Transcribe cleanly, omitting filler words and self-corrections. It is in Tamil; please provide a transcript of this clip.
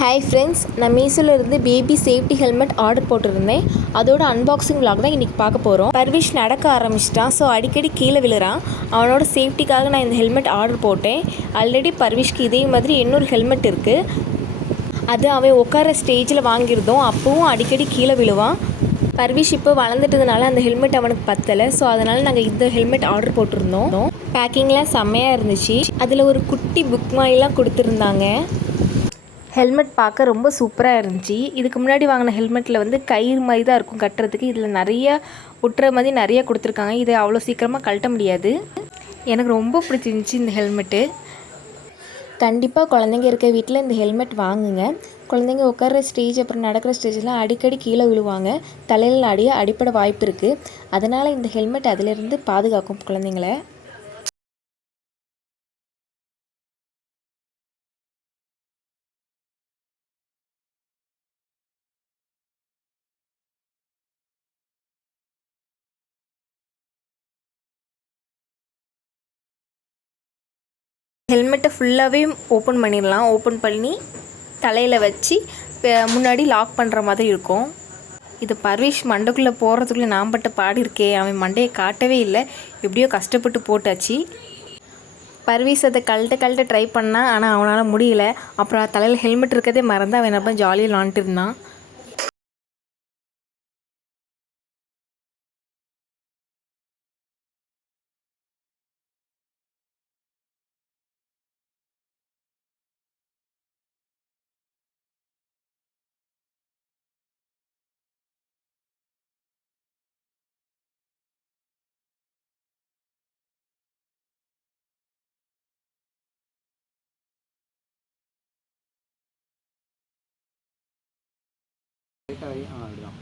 ஹாய் ஃப்ரெண்ட்ஸ், நான் மீஷோலேருந்து பேபி சேஃப்டி ஹெல்மெட் ஆர்டர் போட்டிருந்தேன். அதோட அன்பாக்சிங் விலாக் தான் இன்றைக்கி பார்க்க போகிறோம். பர்விஷ் நடக்க ஆரம்பிச்சிட்டான். ஸோ அடிக்கடி கீழே விழுறான். அவனோட சேஃப்டிக்காக நான் இந்த ஹெல்மெட் ஆர்டர் போட்டேன். ஆல்ரெடி பர்விஷ்க்கு இதே மாதிரி இன்னொரு ஹெல்மெட் இருக்குது. அது அவன் உட்கார ஸ்டேஜில் வாங்கியிருந்தோம். அப்போவும் அடிக்கடி கீழே விழுவான். பர்விஷ் இப்போ வளர்ந்துட்டதுனால அந்த ஹெல்மெட் அவனுக்கு பத்தலை. ஸோ அதனால் நாங்கள் இந்த ஹெல்மெட் ஆர்டர் போட்டிருந்தோம். பேக்கிங்லாம் செம்மையாக இருந்துச்சு. அதில் ஒரு குட்டி புக் மாதிரிலாம் கொடுத்துருந்தாங்க. ஹெல்மெட் பார்க்க ரொம்ப சூப்பராக இருந்துச்சு. இதுக்கு முன்னாடி வாங்கின ஹெல்மெட்டில் கயிறு மாதிரி தான் இருக்கும் கட்டுறதுக்கு. இதில் நிறைய ஒட்டுற மாதிரி நிறைய கொடுத்துருக்காங்க. இதை அவ்வளோ சீக்கிரமாக கழட்ட முடியாது. எனக்கு ரொம்ப பிடிச்சிருந்துச்சி இந்த ஹெல்மெட்டு. கண்டிப்பாக குழந்தைங்க இருக்க வீட்டில் இந்த ஹெல்மெட் வாங்குங்க. குழந்தைங்க உட்கார்ற ஸ்டேஜ் அப்புறம் நடக்கிற ஸ்டேஜெலாம் அடிக்கடி கீழே விழுவாங்க. தலையில் அடிப்பட வாய்ப்பு இருக்குது. அதனால் இந்த ஹெல்மெட் அதிலிருந்து பாதுகாக்கும் குழந்தைங்கள. ஹெல்மெட்டை ஃபுல்லாகவே ஓப்பன் பண்ணிடலாம். ஓப்பன் பண்ணி தலையில் வச்சு முன்னாடி லாக் பண்ணுற மாதிரி இருக்கும். இது பர்விஷ் மண்டைக்குள்ளே போடுறதுக்குள்ளே நான் பட்ட பாடு இருக்கே. அவன் மண்டையை காட்டவே இல்லை. எப்படியோ கஷ்டப்பட்டு போட்டாச்சு. பர்விஷ் அதை கழட்ட ட்ரை பண்ணான். ஆனால் அவனால் முடியல. அப்புறம் தலையில் ஹெல்மெட் இருக்கதே மறந்து அவன் என்ன ஜாலியாக விளாண்டுட்டு இருந்தான். அப்படிதான்